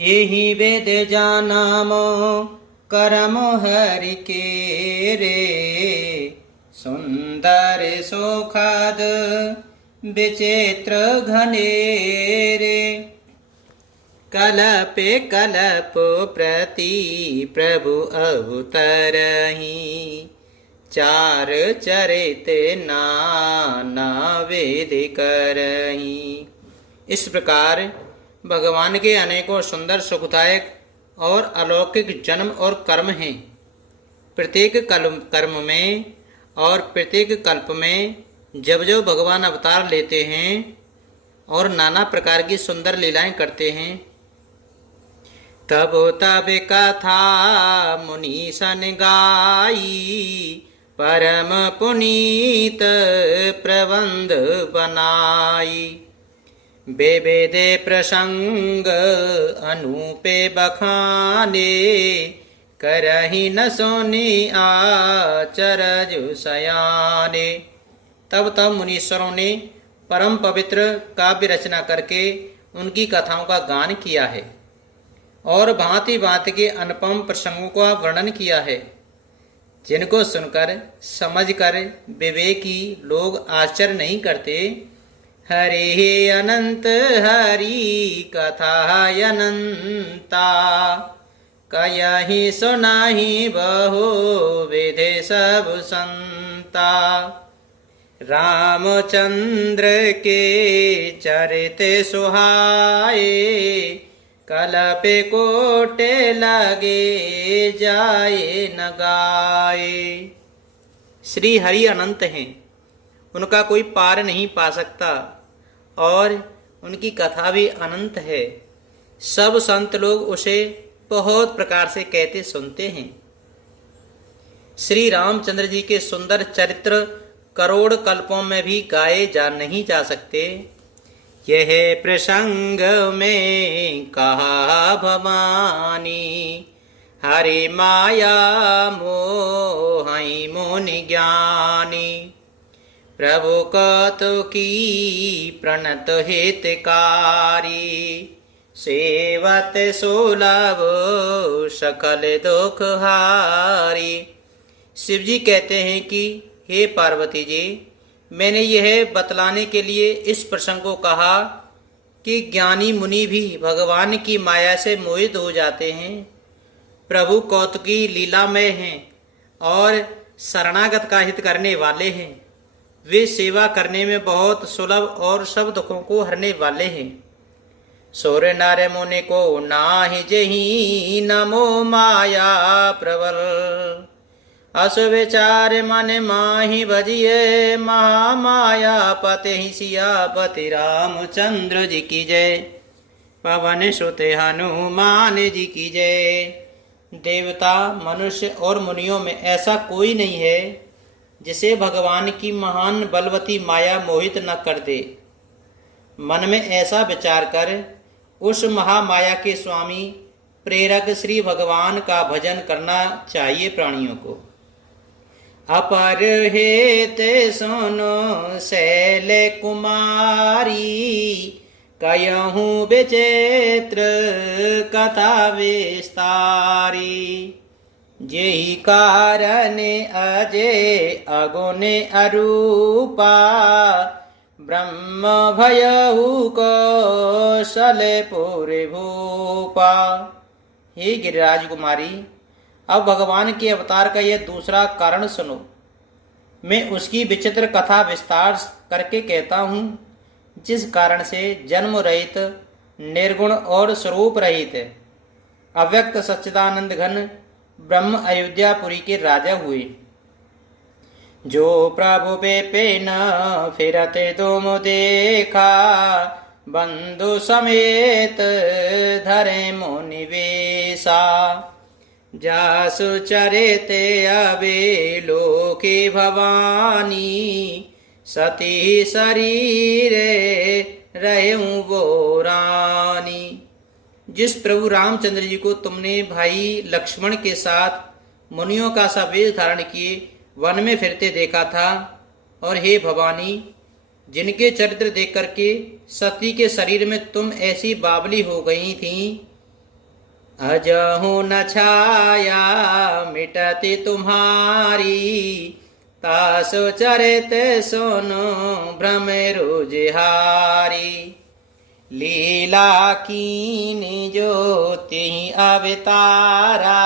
एहि वेद जानामो करम हरि के रे, सुंदर सुखद विचित्र घनेरे। कलपे कलप प्रति प्रभु अवतरहि, चार चरित नाना वेद करहि। इस प्रकार भगवान के अनेकों सुंदर सुखदायक और अलौकिक जन्म और कर्म हैं। प्रत्येक कर्म में और प्रत्येक कल्प में जब जब भगवान अवतार लेते हैं और नाना प्रकार की सुंदर लीलाएं करते हैं, तब तब कथा मुनीसन गाई, परम पुनीत प्रबंध बनाई। बेबेदे प्रसंग अनूपे बखाने, करहि न सोनी आचरज सयाने। तब तब मुनीश्वरों ने परम पवित्र काव्य रचना करके उनकी कथाओं का गान किया है और भांति भांति के अनुपम प्रसंगों का वर्णन किया है, जिनको सुनकर समझकर विवेकी लोग आश्चर्य नहीं करते। हरि अनंत हरि कथा अनंता, कयहि सुनाहि बहु विधि सब संता। रामचंद्र के चरित सुहाए, कलपे कोटे लगे जाए न गाए। श्री हरि अनंत हैं, उनका कोई पार नहीं पा सकता और उनकी कथा भी अनंत है। सब संत लोग उसे बहुत प्रकार से कहते सुनते हैं। श्री रामचंद्र जी के सुंदर चरित्र करोड़ कल्पों में भी गाए जा नहीं जा सकते। यह प्रसंग में कहा भवानी, हरि माया मोहि मुनि ज्ञानी। प्रभु कौतुकी प्रणत हितकारी, सेवत सुलभ सकल दुख हारी। शिव जी कहते हैं कि हे पार्वती जी, मैंने यह बतलाने के लिए इस प्रसंग को कहा कि ज्ञानी मुनि भी भगवान की माया से मोहित हो जाते हैं। प्रभु कौतुकी लीलामय हैं और शरणागत का हित करने वाले हैं। वे सेवा करने में बहुत सुलभ और सब दुखों को हरने वाले हैं। सूर्य नर मुनि को नाहि जहि, नमो माया प्रबल। असुविचार मन माहि भजिए, महामाया पते सियापति रामचंद्र जी की जय। पवन सुत हनुमान जी की जय। देवता, मनुष्य और मुनियों में ऐसा कोई नहीं है जिसे भगवान की महान बलवती माया मोहित न कर दे। मन में ऐसा विचार कर उस महामाया के स्वामी प्रेरक श्री भगवान का भजन करना चाहिए प्राणियों को। अपर हेते सुनो शैल कुमारी, कयहूँ विचित्र कथा विस्तारी। जेहि कारण अजय अगुण अरूपा, ब्रह्म भयहु कौशलपुर भूपा। हे गिरिराज कुमारी, अब भगवान के अवतार का यह दूसरा कारण सुनो। मैं उसकी विचित्र कथा विस्तार करके कहता हूँ, जिस कारण से जन्म रहित, निर्गुण और स्वरूप रहित अव्यक्त सच्चिदानंद घन ब्रह्म अयोध्यापुरी के राजा हुए। जो प्रभु बेपेन फिरते तुम देखा, बंधु समेत धरे मुनिवेशा। जासु चरिते अबे लोके भवानी, सती शरीरे रहूं वो रानी। जिस प्रभु रामचंद्र जी को तुमने भाई लक्ष्मण के साथ मुनियों का सा वेश धारण किए वन में फिरते देखा था, और हे भवानी, जिनके चरित्र देख करके सती के शरीर में तुम ऐसी बावली हो गई थी अजहु न छाया मिटती तुम्हारी, तासु चरित सुनो भ्रम रुझहारी। लीला कीनी जो तिहि अवतारा,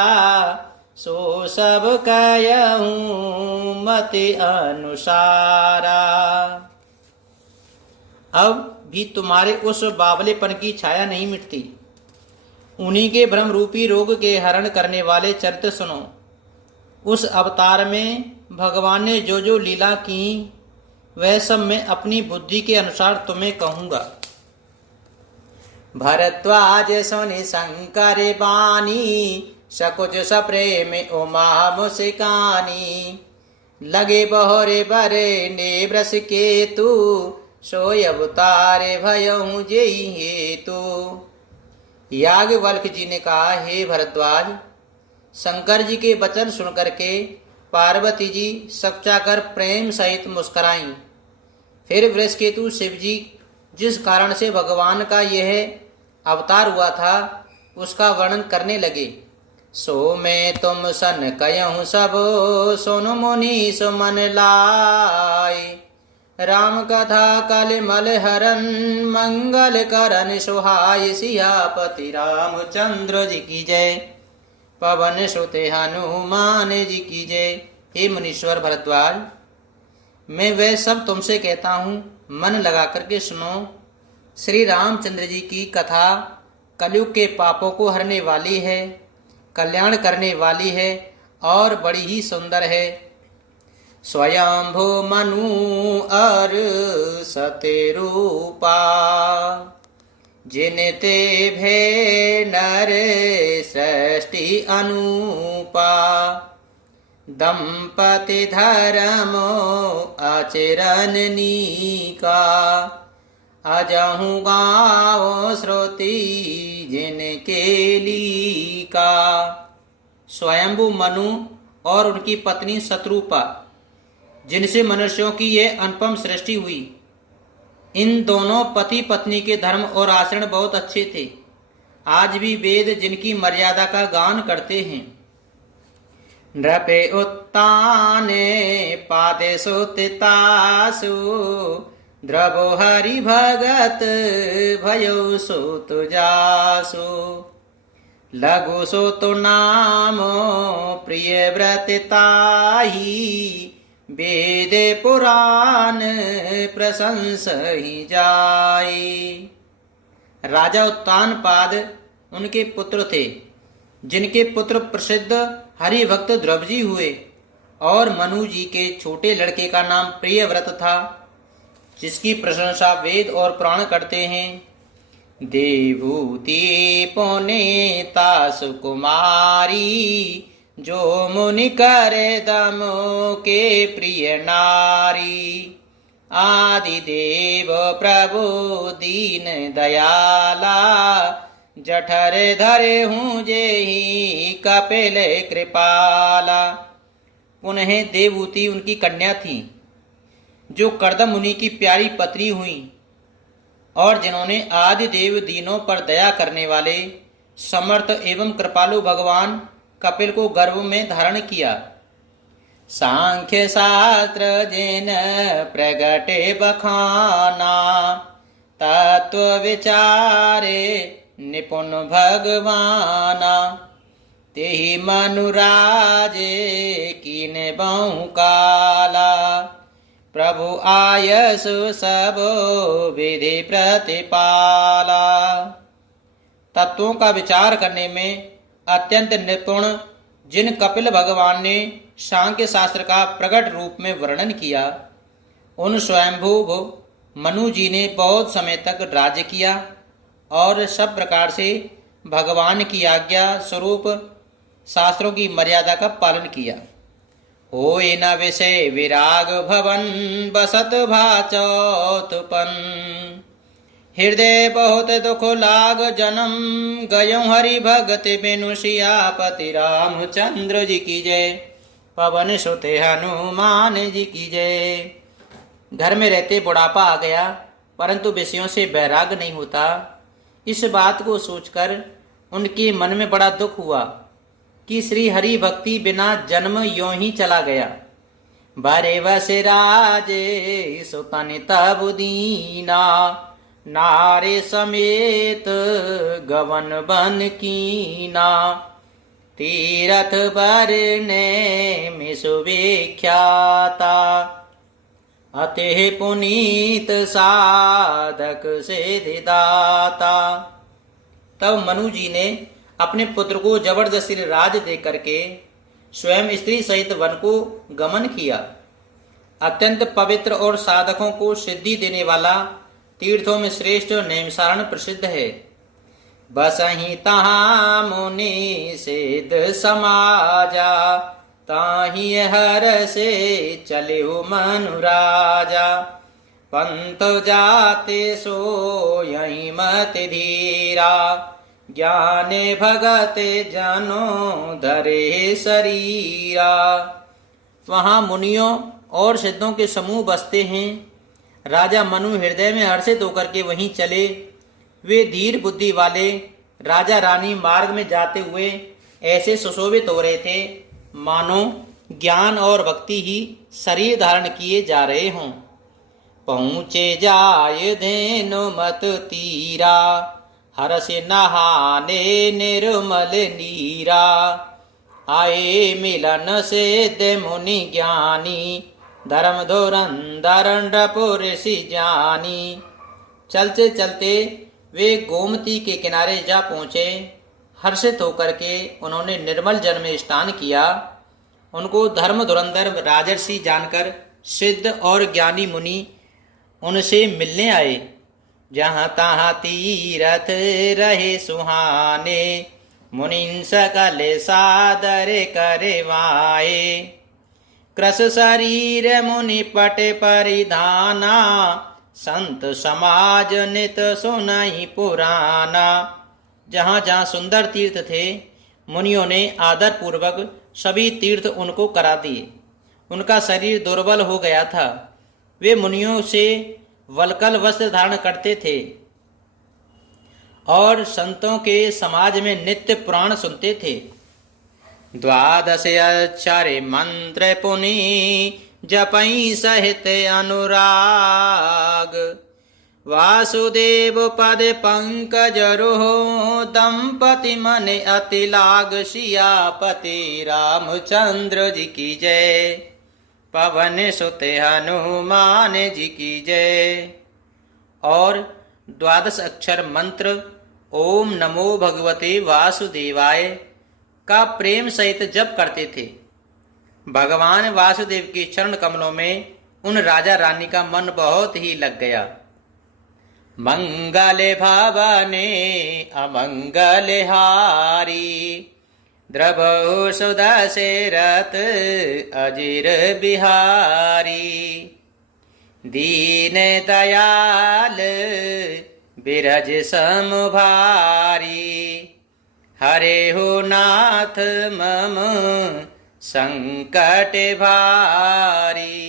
सो सब कहूँ मति अनुसारा। अब भी तुम्हारे उस बावलेपन की छाया नहीं मिटती। उन्हीं के भ्रम रूपी रोग के हरण करने वाले चरित्र सुनो। उस अवतार में भगवान ने जो जो लीला की, वह सब मैं अपनी बुद्धि के अनुसार तुम्हें कहूँगा। भरद्वाज सुनि शंकर बानी, सकुच सप्रेम उमा मुस्कानी। लगे बहोरे बरे नेब्रस केतु, सोय अवतारे भयहु जेहि हेतु। याज्ञवल्क्य जी ने कहा, हे भरद्वाज, शंकर जी के वचन सुनकर के पार्वती जी सकचाकर प्रेम सहित मुस्कुराईं। फिर वृषकेतु शिव जी जिस कारण से भगवान का यह अवतार हुआ था, उसका वर्णन करने लगे। सो मैं तुम सन कयहु सब, सुनु मुनि सुमन लाए। राम कथा कल मल हरन, मंगल करन सुहाय। सियापति रामचंद्र जी की जय, पवन सुत हनुमान जी की जय। हे मुनीश्वर भरद्वाज, मैं वह सब तुमसे कहता हूँ, मन लगा करके सुनो। श्री रामचंद्र जी की कथा कलयुग के पापों को हरने वाली है, कल्याण करने वाली है और बड़ी ही सुंदर है। स्वयंभू मनु अर सते रूपा, जिनते भे नर सृष्टि अनूपा। दंपति धर्मो आचरण नीका, अजहु गाओ श्रुति जिनके लीका। स्वयंभू मनु और उनकी पत्नी शत्रुपा, जिनसे मनुष्यों की यह अनुपम सृष्टि हुई, इन दोनों पति पत्नी के धर्म और आचरण बहुत अच्छे थे। आज भी वेद जिनकी मर्यादा का गान करते हैं। नृपे उत्ताने पादे सुतासु, द्रवो हरि भगत भयो सुत जासु। लघु सुत नामो प्रिय व्रत ताही, वेदे पुराण प्रशंसहि जाए। राजा उत्तानपाद उनके पुत्र थे, जिनके पुत्र प्रसिद्ध हरि भक्त ध्रुव जी हुए, और मनु जी के छोटे लड़के का नाम प्रियव्रत था, जिसकी प्रशंसा वेद और पुराण करते हैं। देवूति पुनीता सुकुमारी, जो मुनि करे दमो के प्रिय नारी। आदि देव प्रभु दीन दयाला, जठर धरे हूँ जेहि कपिल कृपाला। पुनः देवूति उनकी कन्या थी, जो कर्दम मुनि की प्यारी पत्री हुई, और जिन्होंने आदि देव दीनों पर दया करने वाले समर्थ एवं कृपालु भगवान कपिल को गर्भ में धारण किया। सांख्य शास्त्र जिन प्रगटे बखाना, तत्व विचारे निपुण भगवाना। तेहि मनुराजे कीन बहु काला, प्रभु आयसु सब विधि प्रतिपाला। तत्वों का विचार करने में अत्यंत निपुण जिन कपिल भगवान ने सांख्य शास्त्र का प्रकट रूप में वर्णन किया, उन स्वयंभू मनु जी ने बहुत समय तक राज्य किया और सब प्रकार से भगवान की आज्ञा स्वरूप शास्त्रों की मर्यादा का पालन किया। होय न विषय विराग भवन, बसत भाचौतपन। हृदय बहुत दुख लाग जन्म, गयो हरि भगति बिनु। सियापति रामचंद्र जी की जय, पवन सुत हनुमान जी की जय। घर में रहते बुढ़ापा आ गया, परंतु विषयों से वैराग नहीं होता। इस बात को सोचकर उनके मन में बड़ा दुख हुआ कि श्री हरि भक्ति बिना जन्म यों ही चला गया। बारे वस राजे सुतन तब दीना, नारे समेत गवन बन कीना। तीरथ बरने मिसु विख्याता, अति पुनीत साधक से दाता। तब मनु जी ने अपने पुत्र को जबरदस्ती राज दे करके स्वयं स्त्री सहित वन को गमन किया। अत्यंत पवित्र और साधकों को सिद्धि देने वाला तीर्थों में श्रेष्ठ नैमिषारण्य प्रसिद्ध है। बसहि तहाँ मुनि सिद्ध समाजा, ताहि हर से चले मनु राजा। पंत जाते सो यही मत धीरा, ज्ञाने भगते जनो धरे शरीरा। वहाँ मुनियों और सिद्धों के समूह बसते हैं। राजा मनु हृदय में हर्षित होकर के वहीं चले। वे धीर बुद्धि वाले राजा रानी मार्ग में जाते हुए ऐसे सुशोभित हो रहे थे मानो ज्ञान और भक्ति ही शरीर धारण किए जा रहे हों। पहुँचे जाय धेनु मत तीरा, हर्ष नहाने निर्मल नीरा। आए मिलन से दे मुनि ज्ञानी, धर्म धुरंधर ऋषि जानी। चलते चलते वे गोमती के किनारे जा पहुँचे। हर्षित होकर के उन्होंने निर्मल जल में स्नान किया। उनको धर्म धुरंधर राजर्षि जानकर सिद्ध और ज्ञानी मुनि उनसे मिलने आए। जहाँ तहाँ तीरथ रहे सुहाने, मुनिन सकल सादर करे वाए। कृश शरीर मुनि पट परिधाना, संत समाज नित सुनहि पुराना। जहाँ जहाँ सुंदर तीर्थ थे मुनियों ने आदर पूर्वक सभी तीर्थ उनको करा दिए। उनका शरीर दुर्बल हो गया था। वे मुनियों से वल्कल वस्त्र धारण करते थे और संतों के समाज में नित्य पुराण सुनते थे। द्वादश अक्षर मंत्र पुनि जपई सहित अनुराग, वासुदेव पद पंकज रोह। दंपति मन अति लाग, सियापति रामचंद्र जी की जय। पवन सुत हनुमान जी की जय। और द्वादश अक्षर मंत्र ओम नमो भगवते वासुदेवाय का प्रेम सहित जप करते थे। भगवान वासुदेव के चरण कमलों में उन राजा रानी का मन बहुत ही लग गया। मंगल भवने अमंगल हारी, द्रवहु सुदशरथ अजिर बिहारी। दीन दयाल बिरज समभारी, हरे हो नाथ मम संकट भारी।